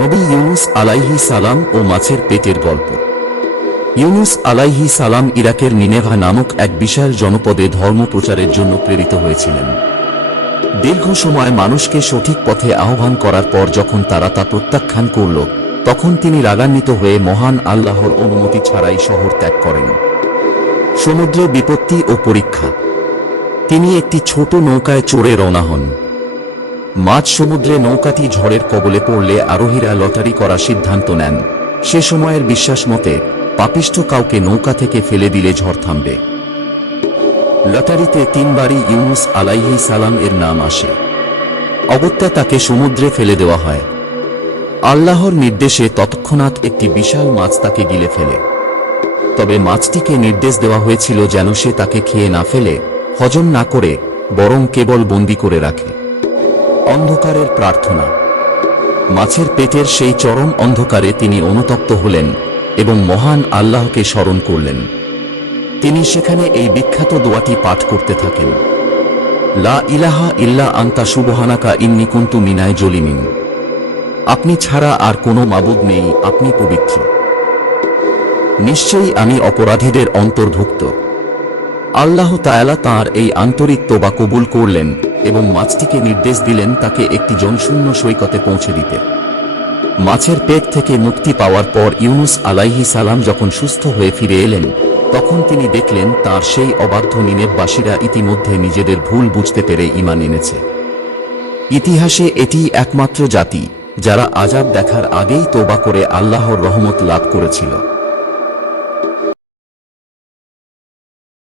নবী ইউনুস আলাইহিস সালাম ও মাছের পেটের গল্প। ইউনুস আলাইহিস সালাম ইরাকের নিনেভা নামক এক বিশাল জনপদে ধর্ম প্রচারের জন্য প্রেরিত হয়েছিলেন। দীর্ঘ সময় মানুষকে সঠিক পথে আহ্বান করার পর যখন তারা তা প্রত্যাখ্যান করল, তখন তিনি রাগান্বিত হয়ে মহান আল্লাহর অনুমতি ছাড়াই শহর ত্যাগ করেন। সমুদ্রে বিপত্তি ও পরীক্ষা। তিনি একটি ছোট নৌকায় চড়ে রওনা হন। মাঝ সমুদ্রে নৌকাটি ঝড়ের কবলে পড়লে আরোহীরা লটারি করার সিদ্ধান্ত নেন। সে সময়ের বিশ্বাস মতে পাপিষ্ঠ কাউকে নৌকা থেকে ফেলে দিলে ঝড় থামবে। লটারিতে 3 বারই ইউনুস আলাইহিস সালাম এর নাম আসে। অগত্যা তাকে সমুদ্রে ফেলে দেওয়া হয়। আল্লাহর নির্দেশে তৎক্ষণাৎ একটি বিশাল মাছ তাকে গিলে ফেলে। তবে মাছটিকে নির্দেশ দেওয়া হয়েছিল যেন সে তাকে খেয়ে না ফেলে, হজম না করে, বরং কেবল বন্দী করে রাখে। অন্ধকারের প্রার্থনা। মাছের পেটের সেই চরম অন্ধকারে তিনি অনুতপ্ত হলেন এবং মহান আল্লাহকে স্মরণ করলেন। তিনি সেখানে এই বিখ্যাত দোয়াটি পাঠ করতে থাকেন, লা ইলাহা ইল্লা আনতা সুবহানাকা ইন্নী কুনতু মিনাজ জালিমিন। আপনি ছাড়া আর কোনো মাবুদ নেই, আপনি পবিত্র। নিশ্চয়ই আমি অপরাধীদের অন্তর্ভুক্ত। আল্লাহ তাআলা তাঁর এই আন্তরিক তোবা কবুল করলেন এবং মাছটিকে নির্দেশ দিলেন তাকে একটি জনশূন্য সৈকতে পৌঁছে দিতে। মাছের পেট থেকে মুক্তি পাওয়ার পর ইউনুস আলাইহিস সালাম যখন সুস্থ হয়ে ফিরে এলেন, তখন তিনি দেখলেন তাঁর সেই অবাধ্য নিনেভবাসীরা ইতিমধ্যে নিজেদের ভুল বুঝতে পেরে ঈমান এনেছে। ইতিহাসে এটিই একমাত্র জাতি যারা আযাব দেখার আগেই তোবা করে আল্লাহর রহমত লাভ করেছিল।